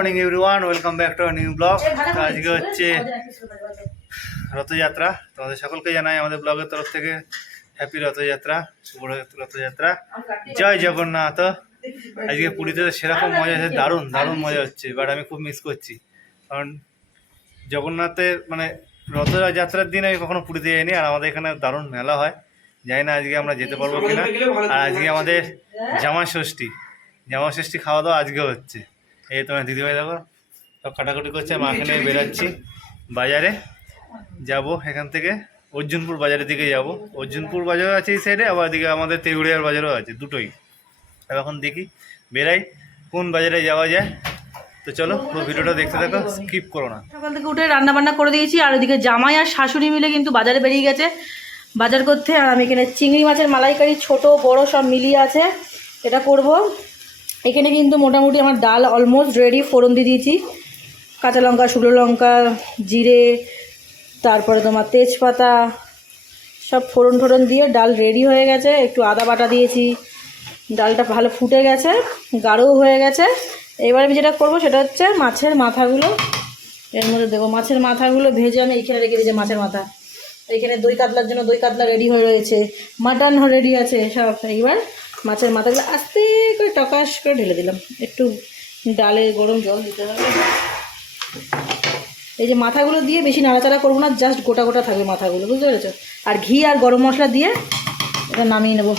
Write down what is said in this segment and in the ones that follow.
Morning everyone, welcome back to new blog. আজকে হচ্ছে রথযাত্রা। তোমাদের সকলকে জানাই আমাদের ব্লগের তরফ থেকে হ্যাপি রথযাত্রা, শুভ রথযাত্রা, জয় জগন্নাথ। আজকে পুরীতে সেরকম মজা হচ্ছে, দারুণ দারুণ মজা হচ্ছে। বাট আমি খুব মিস করছি, কারণ জগন্নাথের মানে রথযাত্রার দিন আমি কখনো পুরীতে যাইনি। আর আমাদের এখানে দারুণ মেলা হয়, জানি না আজকে আমরা যেতে পারবো কিনা। আর আজকে আমাদের জামা ষষ্ঠী খাওয়া দাওয়া আজকে হচ্ছে। এই তোমার দিদিভাই দেখো সব কাটাকুটি করছে। মাকে নিয়ে বেরাচ্ছি, বাজারে যাব। এখান থেকে অর্জুনপুর বাজারের দিকে যাব। অর্জুনপুর বাজারও আছে এই সাইডে, আবার এদিকে আমাদের তেঘুড়িয়ার বাজারও আছে, দুটোই। এখন দেখি বেরাই কোন বাজারে যাওয়া যায়। তো চলো পুরো ভিডিওটা দেখতে থাকো, স্কিপ করো না। সকাল থেকে উঠে রান্না বান্না করে দিয়েছি, আর ওদিকে জামাই আর শাশুড়ি মিলে কিন্তু বাজারে বেরিয়ে গেছে বাজার করতে। আর আমি এখানে চিংড়ি মাছের মালাইকারি ছোট বড় সব মিলিয়ে আছে, এটা করব। এখানে কিন্তু মোটামুটি আমার ডাল অলমোস্ট রেডি। ফোড়ন দিয়ে দিয়েছি, কাঁচা লঙ্কা, শুকনো লঙ্কা, জিরে, তারপরে তোমার তেজপাতা, সব ফোড়ন দিয়ে ডাল রেডি হয়ে গেছে। একটু আদা বাটা দিয়েছি, ডালটা ভালো ফুটে গেছে, গাঢ়ও হয়ে গেছে। এবার আমি যেটা করবো সেটা হচ্ছে মাছের মাথাগুলো এর মধ্যে দেবো। মাছের মাথাগুলো ভেজে আমি এইখানে রেখে দিয়েছি। মাছের মাথা এইখানে দই কাতলার জন্য দই কাতলা রেডি হয়ে রয়েছে, মাটন রেডি আছে সব। এইবার মাছের মাথাগুলো আস্তে করে টকাশ করে ঢেলে দিলাম। একটু ডালে গরম জল দিতে হবে। এই যে মাথাগুলো দিয়ে বেশি নাড়াচাড়া করবো না, জাস্ট গোটা গোটা থাকবে মাথাগুলো, বুঝতে পেরেছো? আর ঘি আর গরম মশলা দিয়ে এটা নামিয়ে নেবো।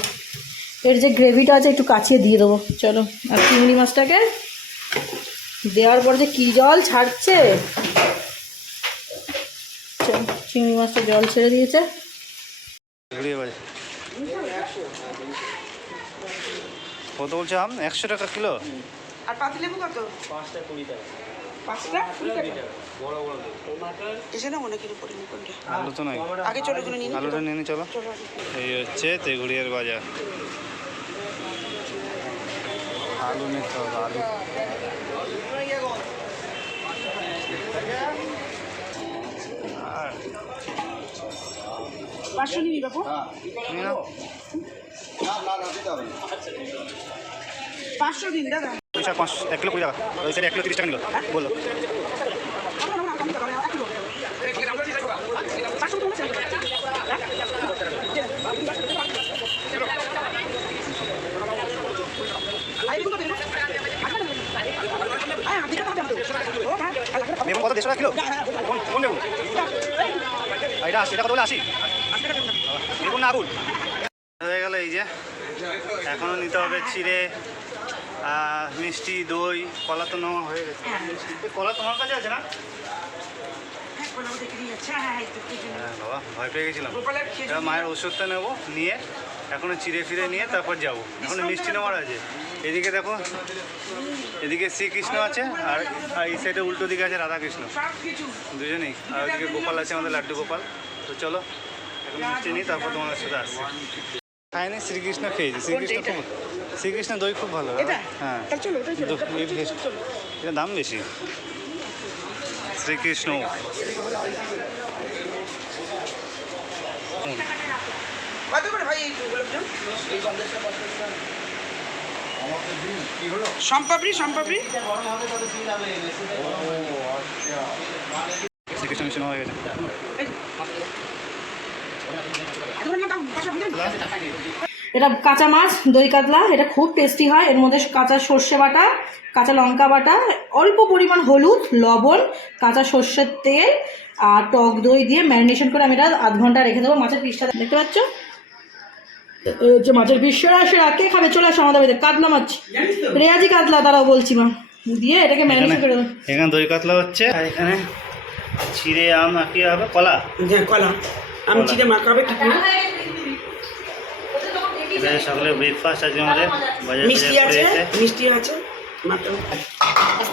এর যে গ্রেভিটা আছে একটু কাছিয়ে দিয়ে দেবো। চলো, আর চিংড়ি মাছটাকে দেওয়ার পর যে কী জল ছাড়ছে, চিংড়ি মাছটা জল ছেড়ে দিয়েছে। কত বলছে আম? 100 টাকা কিলো। আর পাতিলেবু কত? 5টা 20 টাকা। 5টা 20 টাকা। বড় বড় এসে না মনে কিলো পরিমাণ কোনটা? আলু তো নাই, আগে চলো এগুলো নিয়ে নিই। আলুটা নিয়ে নি চলো। এই হচ্ছে তেঘুড়িয়ার বাজার। আলু নিতে হবে, আলু। আর 500 নিবি বাবু? নিয়ে নাও। 500 দিন দাদা। পয়সা 1 কিলো 20 টাকা, ওই সাইডে 1 কিলো 30 টাকা নিল বললো। বেগুন কত? 150 টাকা কিলো। কোন বেগুন? এটা 80 টাকা বলে 80। বেগুন না আগুন হয়ে গেল। এই যে এখনও নিতে হবে চিড়ে, মিষ্টি, দই, কলা তো নেওয়া হয়ে গেছে। কলা তোমার কাছে আছে না? হ্যাঁ বাবা, ভয় পেয়ে গেছিলাম। এবার মায়ের ওষুধটা নেবো, নিয়ে এখনও চিড়ে ফিরে নিয়ে তারপর যাবো। এখন মিষ্টি নেওয়ার আছে। এদিকে দেখো, এদিকে শ্রীকৃষ্ণ আছে, আর এই সাইডে উল্টো দিকে আছে রাধাকৃষ্ণ, দুজনেই। আর ওইদিকে গোপাল আছে, আমাদের লাড্ডু গোপাল। তো চলো এখন মিষ্টি নিই, তারপর তোমাদের সাথে আসছি। খাইনি, শ্রীকৃষ্ণ খেয়েছি। শ্রীকৃষ্ণ দই খুব ভালো। হ্যাঁ, এটা দাম বেশি। শ্রীকৃষ্ণ সম্পাপড়ি শ্রীকৃষ্ণ মিশন হয়ে গেছে। এটা কাঁচা মাছ দই কাতলা, এটা খুব টেস্টি হয়। এর মধ্যে কাঁচা সর্ষে বাটা, কাঁচা লঙ্কা বাটা, অল্প পরিমাণ হলুদ, লবণ, কাঁচা সর্ষের তেল আর টক দই দিয়ে ম্যারিনেশন করে আমি এটা আধ ঘন্টা রেখে দেবো। মাছের পিসটা দেখতে পাচ্ছ, যে মাছের পিস সেরা কে খাবে? চলে আসো আমাদের বাড়িতে। কাতলা মাছ, রেয়াজি কাতলা, তারাও বলছি মা, দিয়ে এটাকে ম্যারিনেশন করে দেবো। এখানে দই কাতলা হচ্ছে, আর এখানে চিড়ে আম কি হবে? কলা। হ্যাঁ, কলা আম চিড়ে মাখাবে। ঠিক না? সকালে ব্রেকফাস্ট আছে আমাদের। মিষ্টি আছে,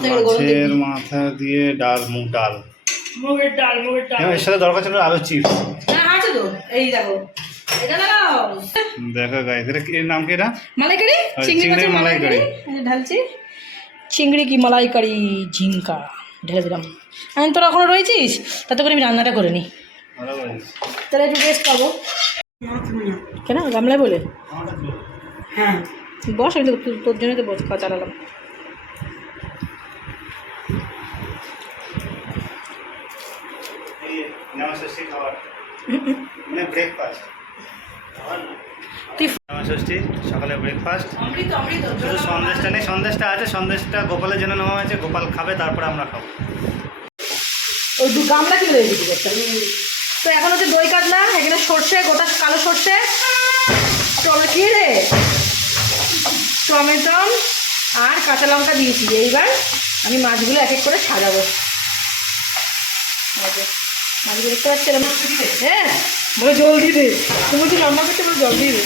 মাছের মাথা দিয়ে ডাল, মুগের ডাল। এর সাথে দরকার ছিল আলু চিপস। হ্যাঁ আছে তো, এই দেখো এটা দাও। দেখো গাইস, এর নাম কি? এটা মালাইকারি, চিংড়ি মালাইকারি ঢালছি। চিংড়ি কি মালাইকারি, ঝিঙ্কা ঢেলে দিলাম। আমি তোরা ওখানে রয়েছিস, তাতে করে আমি রান্নাটা করে নিই, তাহলে একটু টেস্ট পাবো। কেন গামলায় বলে? হ্যাঁ বস, আমি তো তোর জন্য তো বস চালালাম। ষষ্ঠী খাবার মানে ব্রেকফাস্ট। তুই জামাই ষষ্ঠী সকালে ব্রেকফাস্ট, অমৃত অমৃত শুধু সন্দেশটা নেই, সন্দেশটা আছে, সন্দেশটা গোপালের জন্য নেওয়া হয়েছে, গোপাল খাবে তারপরে আমরা খাবো। ওই দু গামলা কি রয়েছে একটা। তো এখন হচ্ছে দই কাতলা, এখানে সর্ষে, গোটা কালো সর্ষে, টমেটো রে টমেটো আর কাঁচা লঙ্কা দিয়েছি। এইবার আমি মাছগুলো এক এক করে সাজাবো। মাছগুলো দেখতে পাচ্ছি এরকম। হ্যাঁ বলে জল দিয়ে দে, তুমি বলছি রান্না করতে বলে জল দিয়ে দে।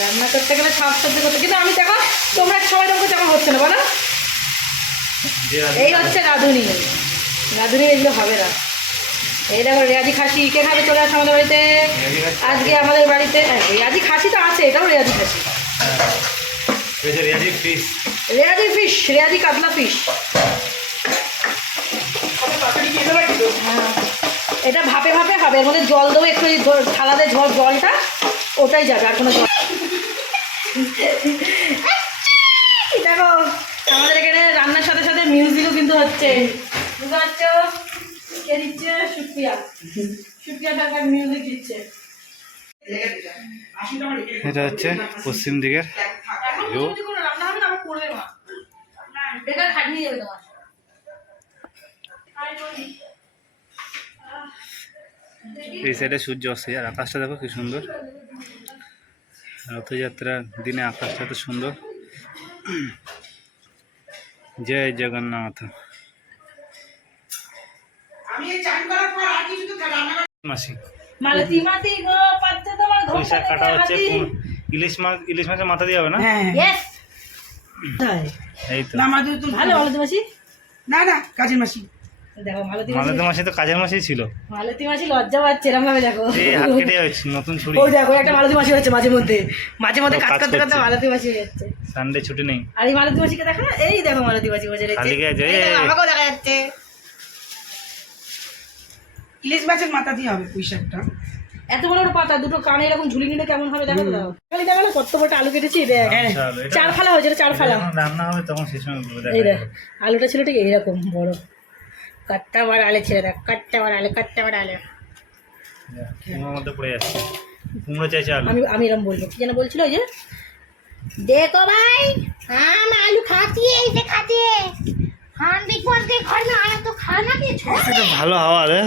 রান্না করতে গেলে সাজসজ্জা করতে, কিন্তু আমি দেখো তোমরা সবাই রকম তেমন হচ্ছে না বলো। এই হচ্ছে রাঁধুনি, রাঁধুনি এগুলো হবে না। এই দেখো রেয়াজি খাসি কে খাবে, চলে আসে আমাদের বাড়িতে আজকে। আমাদের বাড়িতে রেয়াজি খাসি তো আছে, এটাও রেয়াজি খাসি, রেয়াজি ফিশ, রেয়াজি ফিশ, রেয়াজি কাতলা ফিশ। এটা ভাপে ভাপে হবে, এর মধ্যে জল দেবো একটু, থালাতে জলটা ওটাই যাবে, আর কোনো জল। দেখো আমাদের এখানে রান্নার সাথে সাথে মিউজিকও কিন্তু হচ্ছে, বুঝতে পারছো? কে দিচ্ছে? সুপ্রিয়া, সুপ্রিয়া সরকার মিউজিক দিচ্ছে। এটা হচ্ছে পশ্চিম দিকের এখন যদি কোনো রান্না হবে না আবার করবে মা, বেকার খাটিয়ে যাবে তোমার। এই সাইডে সূর্য অস্ত যায়, আর আকাশটা দেখো কি সুন্দর। রথযাত্রার দিনে আকাশটা তো সুন্দর। জয় জগন্নাথ। মাসি মালতী মাতি গো পাচ্ছে তোমার ঘোষ পুঁইশাক কাটা হচ্ছে, ইলিশ মাছ, ইলিশ মাছের মাথা দিয়ে হবে না? ইয়েস এই তো না মাঝে তো ভালো মালতী মাসি। না না কাজের মাসি। দেখো মালতী মাসি, মালতী মাসি তো কাজের মাসেই ছিল। মালতী মাসি লজ্জা পাচ্ছে এরকম ভাবে। দেখো এই হাত কেটে যাচ্ছে, নতুন ছুরি। ওই দেখো একটা মালতী মাসি হচ্ছে মাঝে মধ্যে, মাঝে মধ্যে ও কাজ কাজ করতে করতে করছে। মালতী মাসি হয়ে যাচ্ছে। সানডে ছুটি নেই। আর এই মালতী মাসিকে দেখো, এই দেখো মালতী মাসি বসে রয়েছে, খালি গায়ে এই দেখো, আমাকেও দেখা যাচ্ছে। ইলিশ মাছের মাথা দিয়ে হবে পুঁই শাকটা। এত বড় বড় পাতা, দুটো কানে এরকম ঝুলি নিলে কেমন হবে দেখো তো। দাও খালি দেখো না কত বড় আলু কেটেছি, দেখ চলো, এটা- চার ফালা হয়েছে, চার ফালা। যখন রান্না হবে তখন সেই সময় বলবো। এই দেখ দেখা আলুটা ছিল ঠিক এইরকম বড়, কাটটা বার আলে ছেড়ে দেখ, কাটটা বার আলে, কাটটা বার আলে। কুমড়োর মধ্যে পড়ে যাচ্ছে, কুমড়ো চাইছে আলু। আমি এরকম বলবো, কি যেন বলছিল ওই যে, देखो भाई हम आलू खाती है, इसे खाती है, हम देखो उनके घर में आया तो खाना भी छोड़। এটা ভালো হাওয়া রে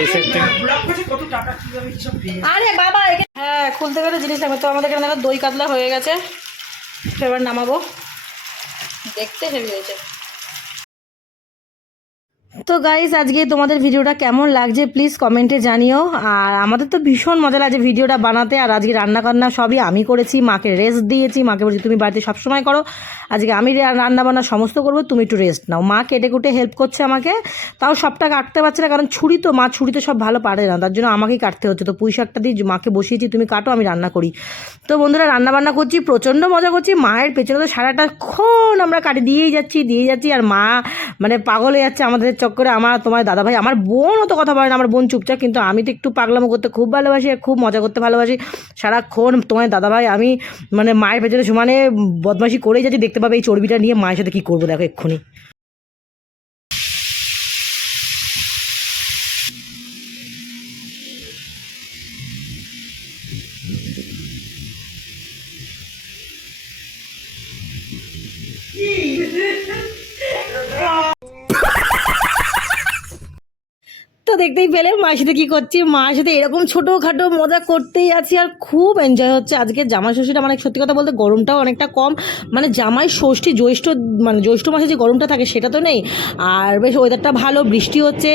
এই সাইড থেকে। কত টাকা কিভাবে সব পেয়ে আরে বাবা হ্যাঁ খুলতে গেলে জিনিস লাগবে। তো আমাদের এখানে দেখো দই কাতলা হয়ে গেছে, এবার নামাবো, দেখতে হেভি হয়েছে। তো গাইস আজকে তোমাদের ভিডিওটা কেমন লাগছে প্লিজ কমেন্টে জানিও। আর আমাদের তো ভীষণ মজা লাগছে ভিডিওটা বানাতে। আর আজকে রান্নাবান্না সবই আমি করেছি, মাকে রেস্ট দিয়েছি, মাকে বলছি তুমি বাড়িতে সবসময় করো, আজকে আমি রান্নাবান্না সমস্ত করবো, তুমি একটু রেস্ট নাও। মা কেটে কুটে হেল্প করছে আমাকে, তাও সবটা কাটতে পারছে না, কারণ ছুরি তো, মা ছুরিতে সব ভালো পারে না, তার জন্য আমাকেই কাটতে হচ্ছে। তো পুঁই শাকটা দিয়ে মাকে বসিয়েছি, তুমি কাটো আমি রান্না করি। তো বন্ধুরা রান্নাবান্না করছি, প্রচণ্ড মজা করছি। মায়ের পেছনে তো সারাটাক্ষণ আমরা কাটি দিয়েই যাচ্ছি, আর মা মানে পাগল হয়ে যাচ্ছে আমাদের চক্করে। আমার তোমার দাদাভাই, আমার বোন অত কথা বলে না, আমার বোন চুপচাপ, কিন্তু আমি তো একটু পাগলামো করতে খুব ভালোবাসি, আর খুব মজা করতে ভালোবাসি। সারাক্ষণ তোমার দাদাভাই আমি মানে মায়ের পেছনে সমানে বদমাশি করেই যাচ্ছি। দেখতে পাবে এই চর্বিটা নিয়ে মায়ের সাথে কী করবো দেখো এক্ষুনি। তো দেখতেই পেলে মায়ের সাথে কী করছি, মায়ের সাথে এরকম ছোটোখাটো মজা করতেই আছি, আর খুব এনজয় হচ্ছে। আজকে জামাই ষষ্ঠীটা মানে সত্যি কথা বলতে গরমটাও অনেকটা কম, মানে জামাই ষষ্ঠী জ্যৈষ্ঠ মাসে যে গরমটা থাকে সেটা তো নেই। আর বেশ ওয়েদারটা ভালো, বৃষ্টি হচ্ছে,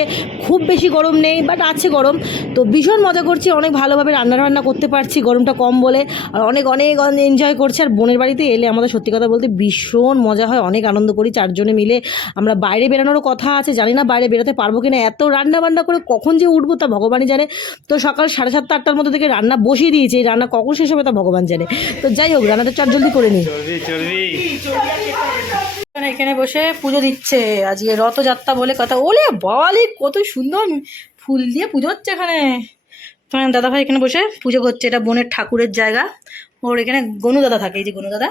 খুব বেশি গরম নেই, বাট আছে গরম। তো ভীষণ মজা করছি, অনেক ভালোভাবে রান্না করতে পারছি গরমটা কম বলে, আর অনেক অনেক এনজয় করছি। আর বোনের বাড়িতে এলে আমাদের সত্যি কথা বলতে ভীষণ মজা হয়, অনেক আনন্দ করি চারজনে মিলে। আমরা বাইরে বেরানোরও কথা আছে, জানি না বাইরে বেরোতে পারবো কিনা, এত রান্না করে কখন যে উঠবো তা ভগবানই জানে। তো সকাল 7:30 8টার মধ্যে থেকে রান্না বসিয়ে দিয়েছি, এই রান্না কখন শেষ হবে তা ভগবান জানে। তো যাই হোক রান্নাটা চার জলদি করে নিই। এখানে বসে পুজো দিচ্ছে, আজকে রথযাত্রা বলে কথা। ওলে বাবালি কত সুন্দর ফুল দিয়ে পুজো হচ্ছে এখানে। তোমার দাদাভাই এখানে বসে পুজো করছে, এটা বোনের ঠাকুরের জায়গা। ওর এখানে গনু দাদা থাকে, এই যে গনু দাদা,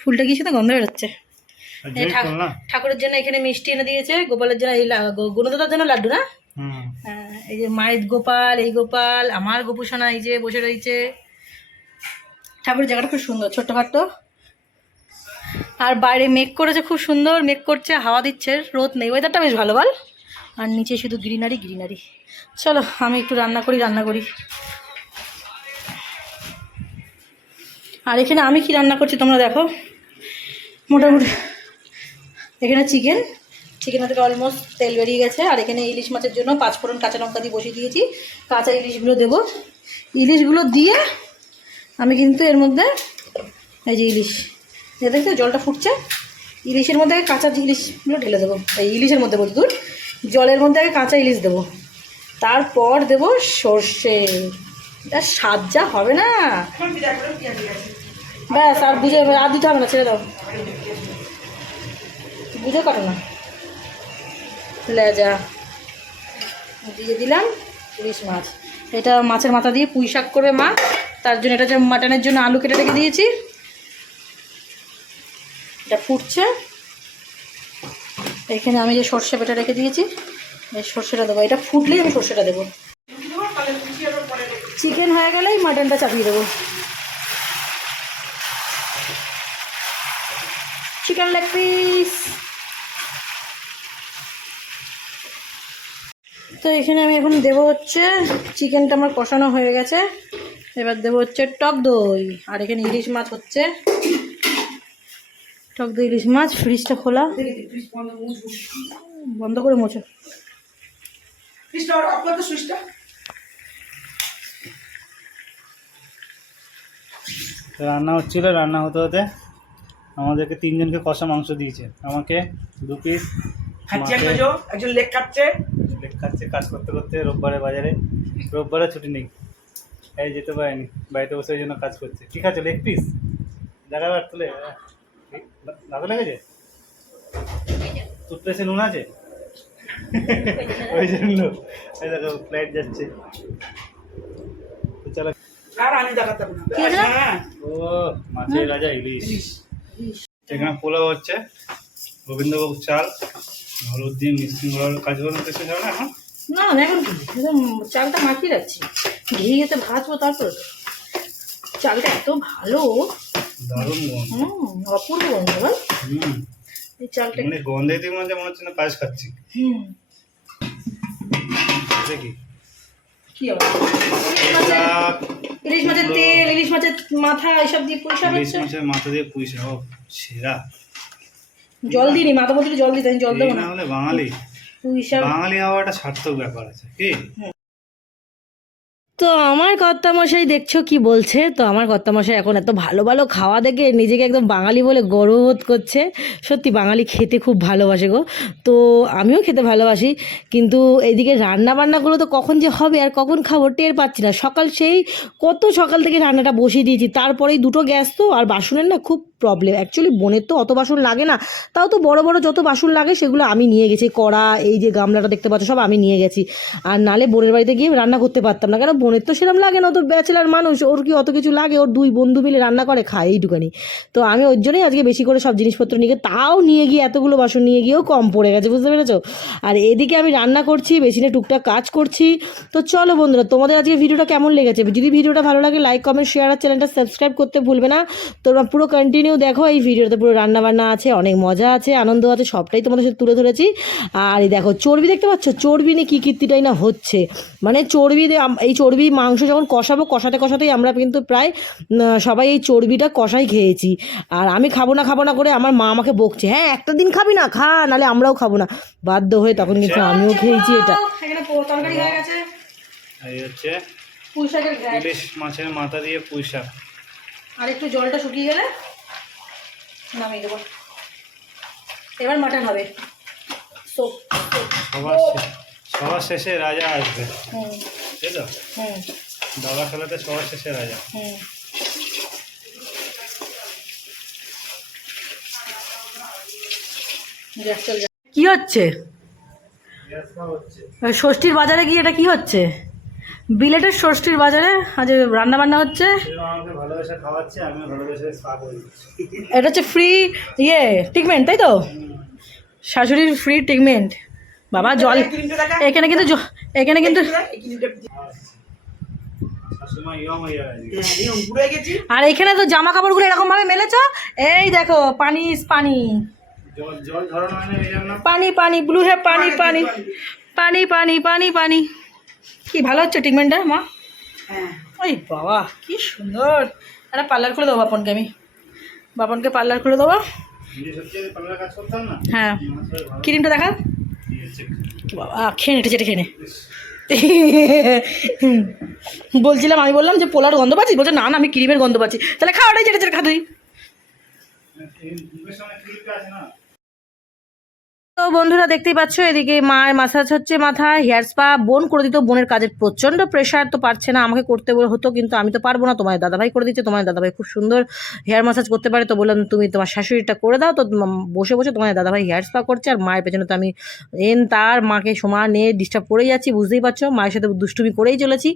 ফুলটা গিয়েছে তো গন্ধ বেরোচ্ছে। এই ঠাকুরের জন্য এখানে মিষ্টি এনে দিয়েছে, গোপালের জন্য এই গুণদাতার জন্য লাড্ডু না। হ্যাঁ, এই যে মায়ের গোপাল, এই গোপাল, আমার গোপুসোনা এই যে বসে রয়েছে। ঠাকুরের জায়গাটা খুব সুন্দর, ছোট্টখাট্ট। আর বাইরে মেঘ করেছে, খুব সুন্দর মেঘ করছে, হাওয়া দিচ্ছে, রোদ নেই, ওয়েদারটা বেশ ভালো বল। আর নিচে শুধু গ্রিনারি গ্রিনারি। চলো আমি একটু রান্না করি। আর এখানে আমি কি রান্না করছি তোমরা দেখো। মোটামুটি এখানে চিকেন থেকে অলমোস্ট তেল বেরিয়ে গেছে। আর এখানে ইলিশ মাছের জন্য 5 ফোড়ন কাঁচা লঙ্কা দিয়ে বসিয়ে দিয়েছি। কাঁচা ইলিশগুলো দেবো। ইলিশগুলো দিয়ে আমি কিন্তু এর মধ্যে এই যে ইলিশ দেখতে জলটা ফুটছে, ইলিশের মধ্যে কাঁচা ইলিশগুলো ঢেলে দেবো। এই ইলিশের মধ্যে বলছি দূর, জলের মধ্যে আগে কাঁচা ইলিশ দেবো, তারপর দেবো সর্ষে। এটা স্বাদ যা হবে না, ব্যাস। আর বুঝে আর দিতে হবে না, ছেড়ে দাও, বুঝে কাটো না। লেজা দিয়ে দিলাম ইলিশ মাছ। এটা মাছের মাথা দিয়ে পুঁই শাক করবে মা, তার জন্য এটা হচ্ছে মাটনের জন্য আলু কেটে রেখে দিয়েছি। এটা ফুটছে। এখানে আমি যে সর্ষে বেটা রেখে দিয়েছি, এই সর্ষেটা দেবো। এটা ফুটলেই আমি সর্ষেটা দেবো। চিকেন হয়ে গেলেই মাটনটা চাপিয়ে দেবো। Chicken leg piece. তো এখানে আমি এখন দেবো হচ্ছে, চিকেনটা আমার কষানো হয়ে গেছে, এবার দেবো হচ্ছে টক দই। আর এখানে ইলিশ মাছ হচ্ছে, টক দই ইলিশ মাছ। ফ্রিজটা খোলা, বন্ধ করে মোছো। রান্না হচ্ছিল, রান্না হতে হতে আমাদেরকে 3 জনকে কষা মাংস দিয়েছে। আমাকে 2 পিস, একজন লেগ খাচ্ছে, কাজ করতে করতে। রোববারে ছুটি নেই, এই যেতে পারেনি, বাড়িতে বসে ওই জন্য কাজ করছে। ঠিক আছে, লেগ পিস দেখাবার তুলে দাদা লেগেছে, টুথপেস্টে নুন আছে ওই জন্য। এই দেখো ফ্লাইট যাচ্ছে, চলো। আর আমি দেখাতে পারবো না। ও মাছের রাজা ইলিশ। এখানে পোলাও হচ্ছে, গোবিন্দভোগ চাল, হলুদ দিয়ে মিক্সিং করার কাজ করুন। কিছু যাবে না এখন? না এখন কি, একদম চালটা মাখিয়ে রাখছি, ঘি এতে ভাজবো তারপরে। চালটা এত ভালো, দারুণ গন্ধ, অপূর্ব গন্ধ বল। এই চালটা মানে গন্ধে দিয়ে মনে হচ্ছে না পায়েস খাচ্ছি। দেখি কি হবে, ইলিশ মাছের তেল, ইলিশ মাছের মাথা, এসব দিয়ে পুঁই শাক। ইলিশ মাছের মাথা দিয়ে পুঁই শাক সেরা। জল দিইনি, মাথা বলছিল জল দিতে, জল দেবো না। হলে বাঙালি, পুঁই শাক বাঙালি হওয়া একটা সার্থক ব্যাপার আছে কি। তো আমার কর্তামশাই দেখছো কি বলছে, তো আমার কর্তামশাই এখন এত ভালো ভালো খাওয়া দেখে নিজেকে একদম বাঙালি বলে গর্ববোধ করছে। সত্যি বাঙালি খেতে খুব ভালোবাসে গো, তো আমিও খেতে ভালোবাসি, কিন্তু এইদিকে রান্না বান্নাগুলো তো কখন যে হবে আর কখন খাবো টের পাচ্ছি না। কত সকাল থেকে রান্নাটা বসিয়ে দিয়েছি, তারপরেই 2টো গ্যাস তো, আর বাসনের না খুব প্রবলেম। অ্যাকচুয়ালি বোনের তো অত বাসন লাগে না, তাও তো বড় বড় যত বাসন লাগে সেগুলো আমি নিয়ে গেছি। কড়া, এই যে গামলাটা দেখতে পাচ্ছ, সব আমি নিয়ে গেছি। আর নালে বোনের বাড়িতে গিয়ে রান্না করতে পারতাম না, কারণ বোনের তো সেরকম লাগে না, তো ব্যাচেলার মানুষ, ওর কি অত কিছু লাগে, ওর 2 বন্ধু মিলে রান্না করে খায় এইটুখানি। তো আমি ওর জন্যই আজকে বেশি করে সব জিনিসপত্র নিয়ে, তাও নিয়ে গিয়ে এতগুলো বাসন নিয়ে গিয়েও কম পড়ে গেছে, বুঝতে পেরেছো। আর এদিকে আমি রান্না করছি, বেসিনে টুকটাক কাজ করছি। তো চলো বন্ধুরা, তোমাদের আজকে ভিডিওটা কেমন লেগেছে? যদি ভিডিওটা ভালো লাগে লাইক কমেন্ট শেয়ার আর চ্যানেলটা সাবস্ক্রাইব করতে ভুলবে না। তোমরা পুরো কন্টিনিউ দেখো, এই ভিডিওতে পুরো রান্নাবান্না আছে, অনেক মজা আছে, আনন্দ আছে, সবটাই তোমাদের সাথে তুলে ধরেছি। আর এই দেখো চর্বি দেখতে পাচ্ছ, চর্বি নিয়ে কী কীর্তিটাই না হচ্ছে, মানে এই চর্বি মাংস যখন কষাতেই আমরা কিন্তু প্রায় সবাই এই চর্বিটা কষাই খেয়েছি। আর আমি খাবো না করে আমার মা আমাকে বকছে, হ্যাঁ একটা দিন খাবি না, খা, নাহলে আমরাও খাবো না। বাধ্য হয়ে তখন কিন্তু আমিও খেয়েছি এটা। তরকারি হয়ে গেছে, এই হচ্ছে পুঁই শাকের ইলিশ মাছের মাথা দিয়ে পুঁই শাক। আর একটু জলটা শুকিয়ে গেলে নামিয়ে দেবো। এবার মাটন হবে। সবার শেষে রাজা আসবে, তাই তো? দাবা খেলাতে সবার শেষে রাজা। কি হচ্ছে ষষ্ঠীর বাজারে গিয়ে, এটা কি হচ্ছে? বিলেটের ষষ্ঠীর বাজারে আজ রান্না বান্না হচ্ছে। আমাকে ভালোবেসে খাওয়াচ্ছে, আমিও ভালোবেসে স্পা করে দিচ্ছি। এটা হচ্ছে ফ্রি ট্রিটমেন্ট, তাই তো? শাশুড়ির ফ্রি ট্রিটমেন্ট। বাবা জল ক্রিমটা দেখা এখানে কিন্তু এখানে কিন্তু এই ক্রিমটা শাশুড়িমা ইয়ং হয়ে যাবে আজকে। হ্যাঁ আমি ঘুরে গেছি আর এখানে তো জামা কাপড়গুলো এরকম ভাবে মেলেছ, এই দেখো পানি পানি জল জল ঝরানো হয় না এই জন্য। পানি পানি ব্লু হে পানি পানি পানি পানি পানি পানি। কি ভালো হচ্ছে ট্রিটমেন্টটা মা? হ্যাঁ ওই বাবা কি সুন্দর। একটা পার্লার খুলে দেবো বাপনকে, আমি বাপনকে পার্লার খুলে দেবো। নিজে সত্যি পার্লার কাজ করতাম না। হ্যাঁ আমার সবাই ভালো ক্রিমটা দেখা। দিয়েছে। কি বাবা খেয়ে নেটেছে, এটা খেয়ে নে। বলছিলাম, আমি বললাম যে পোলার গন্ধ পাচ্ছিস, বলছে না না আমি ক্রিমের গন্ধ পাচ্ছি। তাহলে খা ওটাই, যেটা খা তুই। এই মুখের সামনে ক্লিপটা আছে না। তো বন্ধুরা দেখতেই পাচ্ছ, এদিকে মায়ের মাসাজ হচ্ছে মাথায়, হেয়ার স্পা বোন করে দিত। বোনের কাজের প্রচণ্ড প্রেশার, তো পারছে না, আমাকে করতে হতো, কিন্তু আমি তো পারবো না। তোমার দাদাভাই করে দিচ্ছে, তোমার দাদাভাই খুব সুন্দর হেয়ার মাসাজ করতে পারে। তো বললাম তুমি তোমার শাশুড়িটা করে দাও। তো বসে বসে তোমার দাদাভাই হেয়ার স্পা করছে, আর মায়ের পেছনে তো আমি তার মাকে সমান নিয়ে ডিস্টার্ব করেই যাচ্ছি, বুঝতেই পারছো, মায়ের সাথে দুষ্টুমি করেই চলেছি।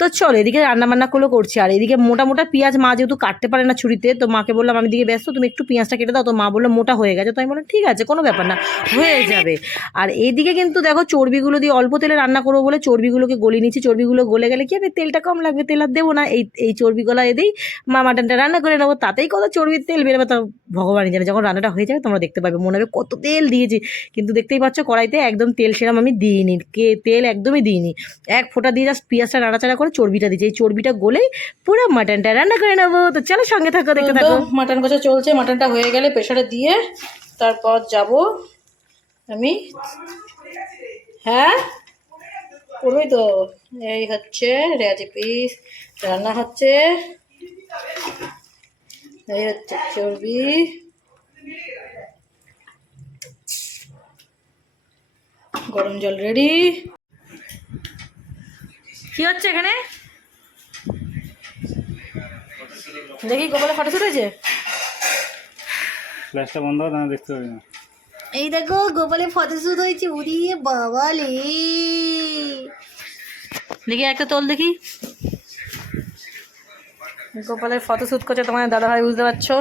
তো চল এদিকে রান্নাবান্নাগুলো করছি, আর এদিকে মোটা মোটা পেঁয়াজ মা যেহেতু কাটতে পারে না ছুরিতে, তো মাকে বললাম আমি দিকে ব্যস্ত, তুমি একটু পেঁয়াজটা কেটে দাও। তো মা বললো মোটা হয়ে গেছে। তো আমি বললাম ঠিক আছে, কোনো ব্যাপার না, হয়ে যাবে। আর এইদিকে কিন্তু দেখো চর্বিগুলো দিয়ে অল্প তেলে রান্না করবো বলে চর্বিগুলোকে গলিয়ে নিচ্ছি। চর্বিগুলো গলে গেলে কি হবে, তেলটা কম লাগবে, তেল আর দেবো না। এই চর্বি গলা এদেই মা মাটনটা রান্না করে নেবো, তাতেই কত চর্বির তেল বেরোবে তা ভগবানই জানে। যখন রান্নাটা হয়ে যাবে তোমরা দেখতে পাবে, মনে হবে কত তেল দিয়েছি, কিন্তু দেখতেই পাচ্ছ কড়াইতে একদম তেল সেরম আমি দিইনি, তেল একদমই দিইনি। এক ফোঁটা দিয়ে জাস্ট পেঁয়াজটা নাড়াচাড়া করে চর্বিটা দিয়েছি। এই চর্বিটা গলেই পুরো মাটনটা রান্না করে নেবো। তো চলো সঙ্গে থাকো, দেখতে থাকো। মাটন কষা চলছে, মাটনটা হয়ে গেলে প্রেশারে দিয়ে তারপর যাব আমি। হ্যাঁ করবই তো। এই হচ্ছে রেয়াজি পিস রান্না হচ্ছে, এই হচ্ছে চর্বি, গরম জল রেডি। কি হচ্ছে এখানে দেখি? গোপালে ফটোশুট হয়েছে। ফ্ল্যাশটা বন্ধ হয়, তাহলে দেখতে পাবি না। এই দেখো গোপালের ফটোশুট হয়েছে। উড়ি বাবা লে, দেখি একটা তোল দেখি। গোপালের ফটোশুট করছে তোমার দাদাভাই, বুঝতে পারছো?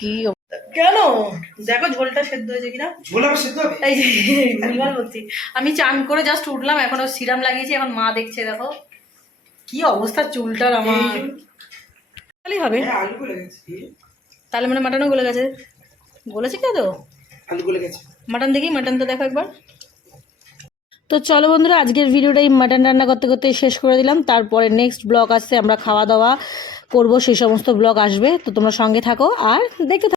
কি কেন দেখো ঝোলটা সেদ্ধ হয়েছে কিনা। ঝোলা সেদ্ধ হবে এই যে ভুলভাল বলছি, আমি চান করে জাস্ট উঠলাম, এখনো সিরাম লাগিয়েছি, এখন মা দেখছে। দেখো কি অবস্থা চুলটার আমার। তাহলেই হবে, হ্যাঁ আলু গলে গেছে তাহলে মানে মাটনও গলে গেছে। গলেছে কে তো আলু গলে গেছে মাটন দেখি, মাটন তো দেখো একবার। তো চলো বন্ধুরা, আজকের ভিডিওটা এই মাটন রান্না করতে করতে শেষ করে দিলাম। তারপরে নেক্সট ব্লগ আসছে, আমরা খাওয়া দাওয়া করবো, সেই সমস্ত ব্লগ আসবে। তো তোমরা সঙ্গে থাকো আর দেখতে থাকো।